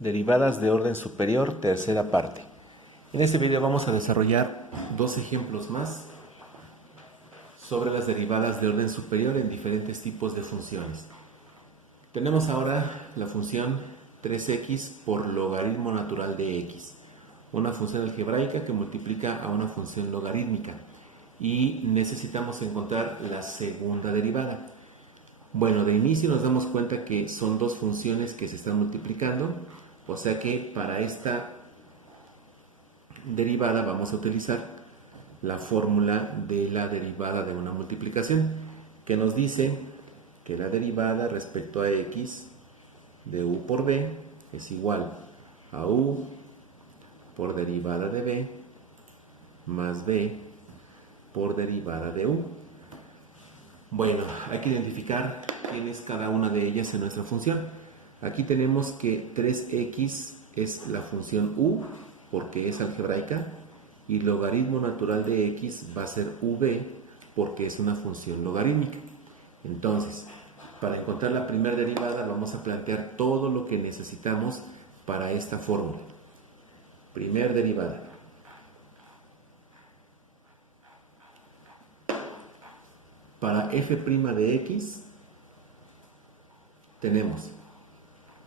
Derivadas de orden superior, tercera parte. En este video vamos a desarrollar dos ejemplos más sobre las derivadas de orden superior en diferentes tipos de funciones. Tenemos ahora la función 3x por logaritmo natural de x, una función algebraica que multiplica a una función logarítmica y necesitamos encontrar la segunda derivada. Bueno, de inicio nos damos cuenta que son dos funciones que se están multiplicando, o sea que para esta derivada vamos a utilizar la fórmula de la derivada de una multiplicación, que nos dice que la derivada respecto a x de u por b es igual a u por derivada de b más b por derivada de u. Bueno, hay que identificar quién es cada una de ellas en nuestra función. Aquí tenemos que 3x es la función u, porque es algebraica, y logaritmo natural de x va a ser v, porque es una función logarítmica. Entonces, para encontrar la primera derivada vamos a plantear todo lo que necesitamos para esta fórmula. Primer derivada. Para f' de x tenemos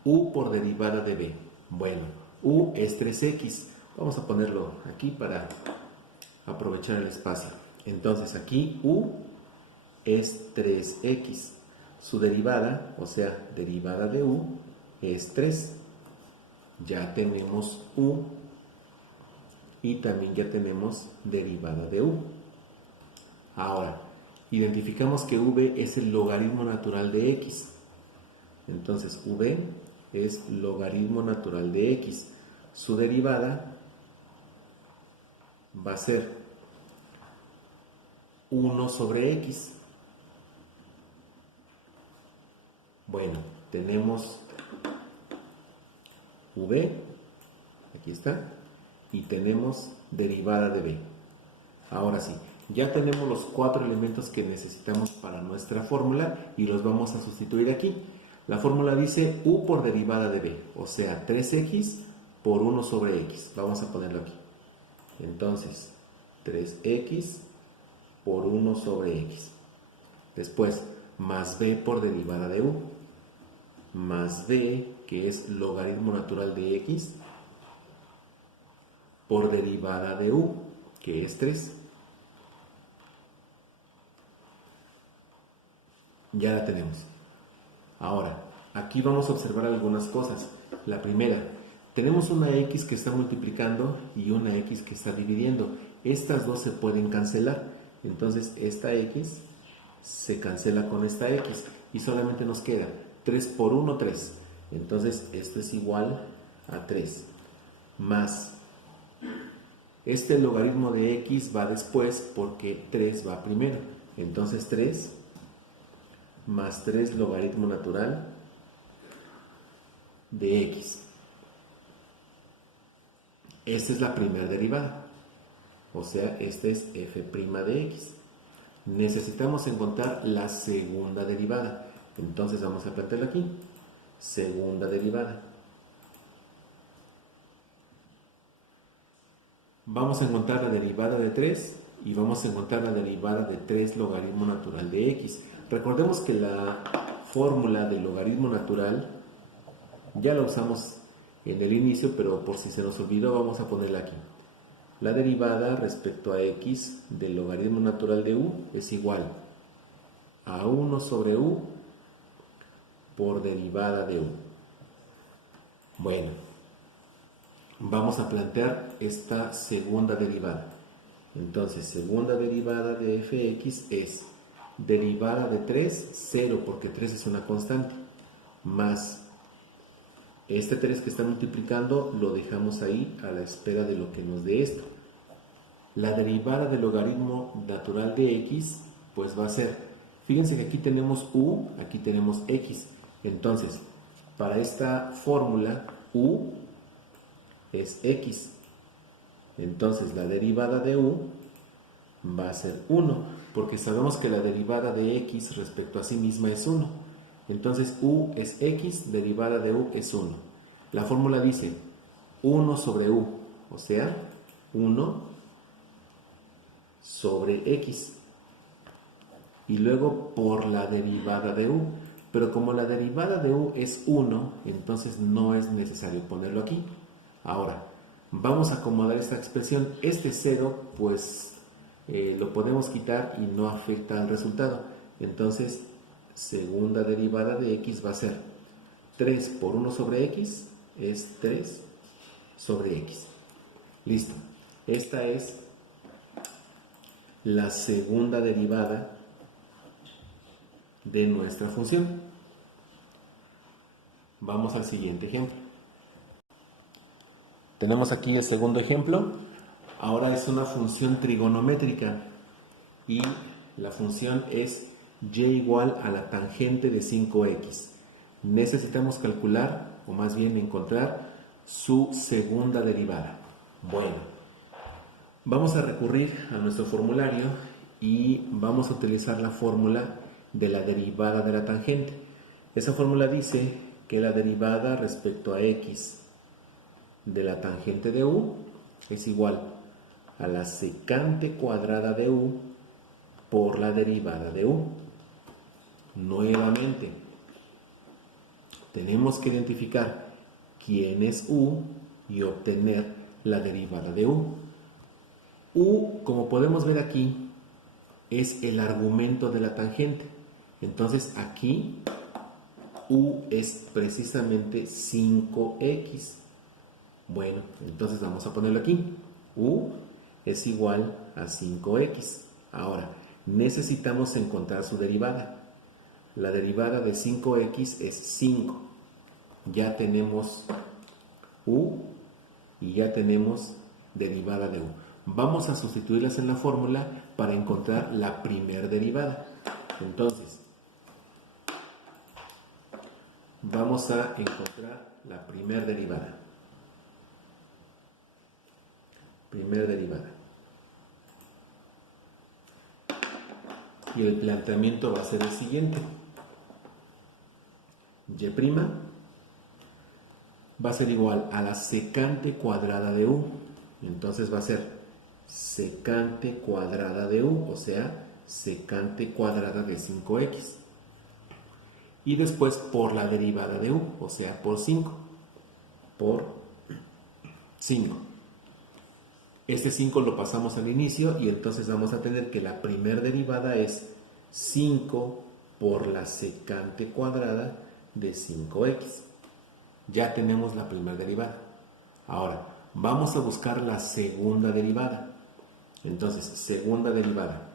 u por derivada de b. Bueno, u es 3x. Vamos a ponerlo aquí para aprovechar el espacio. Entonces aquí u es 3x. Su derivada, o sea, derivada de u, es 3. Ya tenemos u y también ya tenemos derivada de u. Ahora, identificamos que v es el logaritmo natural de x. Entonces, v es logaritmo natural de x. Su derivada va a ser 1 sobre x. Bueno, tenemos v, aquí está, y tenemos derivada de b. Ahora sí, ya tenemos los 4 elementos que necesitamos para nuestra fórmula y los vamos a sustituir aquí. La fórmula dice u por derivada de b, o sea, 3x por 1 sobre x. Vamos a ponerlo aquí. Entonces, 3x por 1 sobre x. Después, más b por derivada de u, más b, que es logaritmo natural de x, por derivada de u, que es 3. Ya la tenemos. Ahora, aquí vamos a observar algunas cosas. La primera, tenemos una x que está multiplicando y una x que está dividiendo. Estas dos se pueden cancelar. Entonces, esta x se cancela con esta x y solamente nos queda 3 por 1, 3. Entonces, esto es igual a 3. Más este logaritmo de x va después porque 3 va primero. Entonces, 3 más 3 logaritmo natural de x. Esta es la primera derivada, o sea, esta es f' de x. Necesitamos encontrar la segunda derivada, entonces vamos a plantearla aquí. Segunda derivada. Vamos a encontrar la derivada de 3 y vamos a encontrar la derivada de 3 logaritmo natural de x. Recordemos que la fórmula del logaritmo natural ya la usamos en el inicio, pero por si se nos olvidó vamos a ponerla aquí. La derivada respecto a x del logaritmo natural de u es igual a 1 sobre u por derivada de u. Bueno, vamos a plantear esta segunda derivada. Entonces, segunda derivada de fx es derivada de 3, 0, porque 3 es una constante, más este 3 que está multiplicando lo dejamos ahí a la espera de lo que nos dé esto. La derivada del logaritmo natural de x, pues va a ser, fíjense que aquí tenemos u, aquí tenemos x. Entonces, para esta fórmula, u es x. Entonces, la derivada de u va a ser 1, porque sabemos que la derivada de x respecto a sí misma es 1. Entonces, u es x, derivada de u es 1. La fórmula dice 1 sobre u, o sea, 1 sobre x. Y luego por la derivada de u. Pero como la derivada de u es 1, entonces no es necesario ponerlo aquí. Ahora, vamos a acomodar esta expresión. Este 0, pues lo podemos quitar y no afecta al resultado. Entonces, segunda derivada de x va a ser 3 por 1 sobre x, es 3 sobre x. Listo. Esta es la segunda derivada de nuestra función. Vamos al siguiente ejemplo. Tenemos aquí el segundo ejemplo. Ahora es una función trigonométrica y la función es y igual a la tangente de 5x. Necesitamos calcular, o más bien encontrar, su segunda derivada. Bueno, vamos a recurrir a nuestro formulario y vamos a utilizar la fórmula de la derivada de la tangente. Esa fórmula dice que la derivada respecto a x de la tangente de u es igual a la secante cuadrada de u por la derivada de u. Nuevamente, tenemos que identificar quién es u y obtener la derivada de u. U, como podemos ver aquí, es el argumento de la tangente. Entonces aquí u es precisamente 5x. Bueno, entonces vamos a ponerlo aquí. U es igual a 5x. Ahora, necesitamos encontrar su derivada. La derivada de 5x es 5. Ya tenemos u y ya tenemos derivada de u. Vamos a sustituirlas en la fórmula para encontrar la primer derivada. Entonces, vamos a encontrar la primer derivada. Primer derivada. Y el planteamiento va a ser el siguiente. Y' va a ser igual a la secante cuadrada de u. Entonces va a ser secante cuadrada de u, o sea, secante cuadrada de 5x. Y después por la derivada de u, o sea, por 5. Por 5. Este 5 lo pasamos al inicio y entonces vamos a tener que la primer derivada es 5 por la secante cuadrada de 5x. Ya tenemos la primera derivada. Ahora, vamos a buscar la segunda derivada. Entonces, segunda derivada.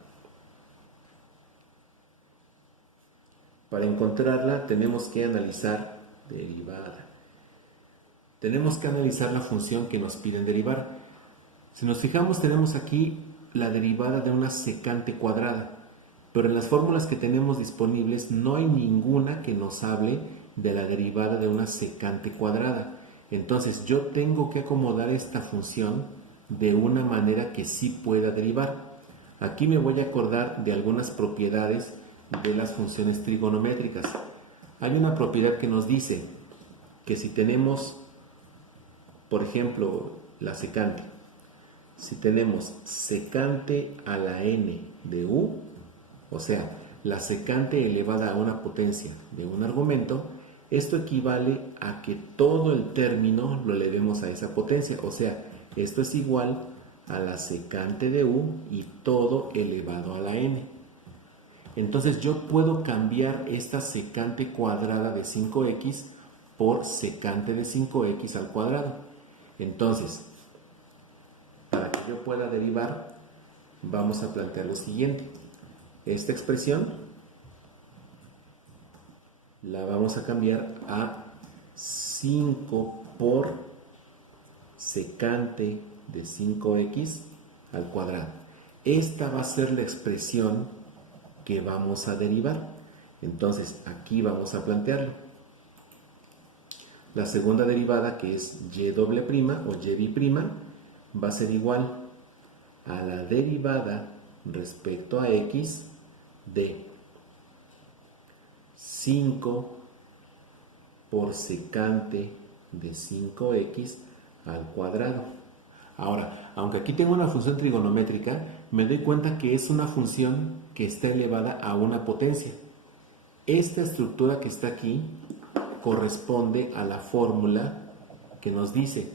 Para encontrarla tenemos que analizar derivada. Tenemos que analizar la función que nos piden derivar. Si nos fijamos, tenemos aquí la derivada de una secante cuadrada, pero en las fórmulas que tenemos disponibles no hay ninguna que nos hable de la derivada de una secante cuadrada. Entonces yo tengo que acomodar esta función de una manera que sí pueda derivar. Aquí me voy a acordar de algunas propiedades de las funciones trigonométricas. Hay una propiedad que nos dice que si tenemos, por ejemplo, la secante, si tenemos secante a la n de u, o sea, la secante elevada a una potencia de un argumento, esto equivale a que todo el término lo elevemos a esa potencia, o sea, esto es igual a la secante de u y todo elevado a la n. Entonces yo puedo cambiar esta secante cuadrada de 5x por secante de 5x al cuadrado. Entonces, para que yo pueda derivar, vamos a plantear lo siguiente. Esta expresión la vamos a cambiar a 5 por secante de 5x al cuadrado. Esta va a ser la expresión que vamos a derivar. Entonces, aquí vamos a plantearlo. La segunda derivada, que es y' o y', va a ser igual a la derivada respecto a x de 5 por secante de 5x al cuadrado. Ahora, aunque aquí tengo una función trigonométrica, me doy cuenta que es una función que está elevada a una potencia. Esta estructura que está aquí corresponde a la fórmula que nos dice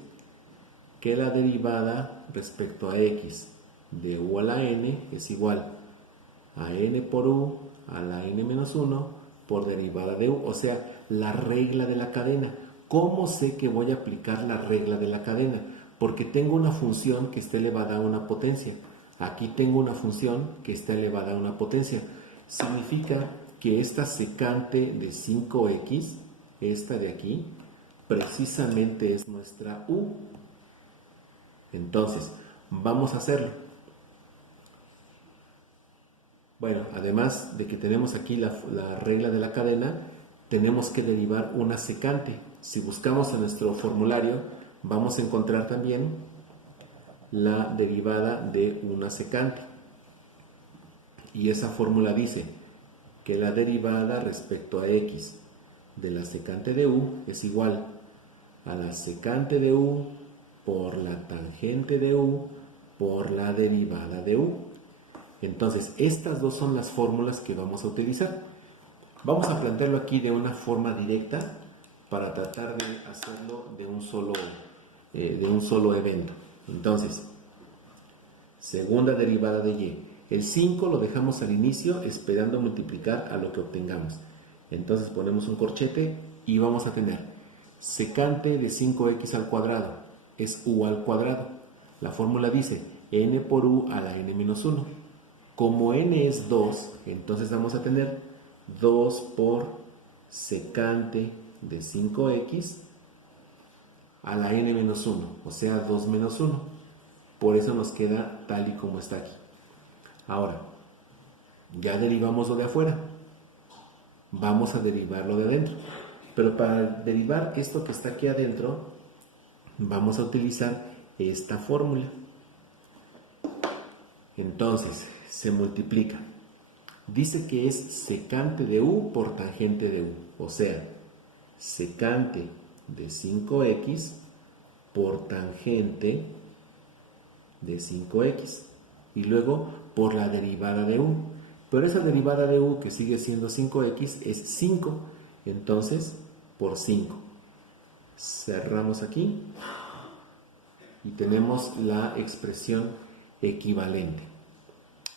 que la derivada respecto a x de u a la n es igual a n por u a la n menos 1 por derivada de u, o sea, la regla de la cadena. ¿Cómo sé que voy a aplicar la regla de la cadena? Porque tengo una función que está elevada a una potencia. Aquí tengo una función que está elevada a una potencia. Significa que esta secante de 5x, esta de aquí, precisamente es nuestra u. Entonces, vamos a hacerlo. Bueno, además de que tenemos aquí la regla de la cadena, tenemos que derivar una secante. Si buscamos en nuestro formulario, vamos a encontrar también la derivada de una secante. Y esa fórmula dice que la derivada respecto a x de la secante de u es igual a la secante de u por la tangente de u por la derivada de u. Entonces, estas dos son las fórmulas que vamos a utilizar. Vamos a plantearlo aquí de una forma directa para tratar de hacerlo de un solo evento. Entonces, segunda derivada de y. El 5 lo dejamos al inicio esperando multiplicar a lo que obtengamos. Entonces ponemos un corchete y vamos a tener secante de 5x al cuadrado es u al cuadrado. La fórmula dice n por u a la n menos 1. Como n es 2, entonces vamos a tener 2 por secante de 5x a la n menos 1, o sea 2 menos 1. Por eso nos queda tal y como está aquí. Ahora, ya derivamos lo de afuera. Vamos a derivar lo de adentro. Pero para derivar esto que está aquí adentro, vamos a utilizar esta fórmula. Entonces, se multiplica. Dice que es secante de u por tangente de u. O sea, secante de 5x por tangente de 5x. Y luego por la derivada de u. Pero esa derivada de u, que sigue siendo 5x, es 5. Entonces, por 5. Cerramos aquí. Y tenemos la expresión equivalente.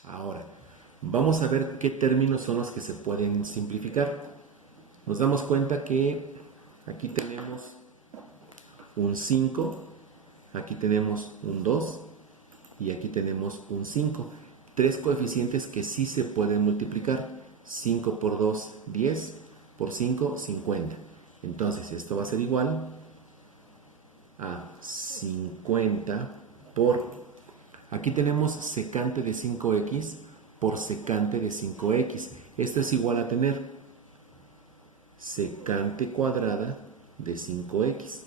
Ahora, vamos a ver qué términos son los que se pueden simplificar. Nos damos cuenta que aquí tenemos un 5, aquí tenemos un 2 y aquí tenemos un 5. Tres coeficientes que sí se pueden multiplicar. 5 por 2, 10, por 5, 50. Entonces, esto va a ser igual a 50 por... Aquí tenemos secante de 5x por secante de 5x. Esto es igual a tener secante cuadrada de 5x.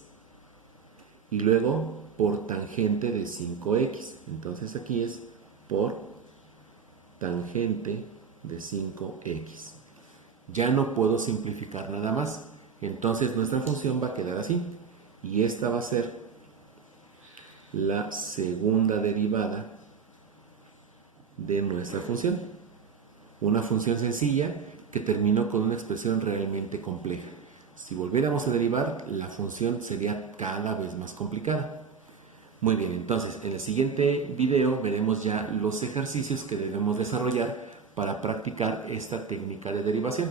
Y luego por tangente de 5x. Entonces aquí es por tangente de 5x. Ya no puedo simplificar nada más. Entonces nuestra función va a quedar así. Y esta va a ser la segunda derivada de nuestra función. Una función sencilla que terminó con una expresión realmente compleja. Si volviéramos a derivar, la función sería cada vez más complicada. Muy bien, entonces en el siguiente video veremos ya los ejercicios que debemos desarrollar para practicar esta técnica de derivación.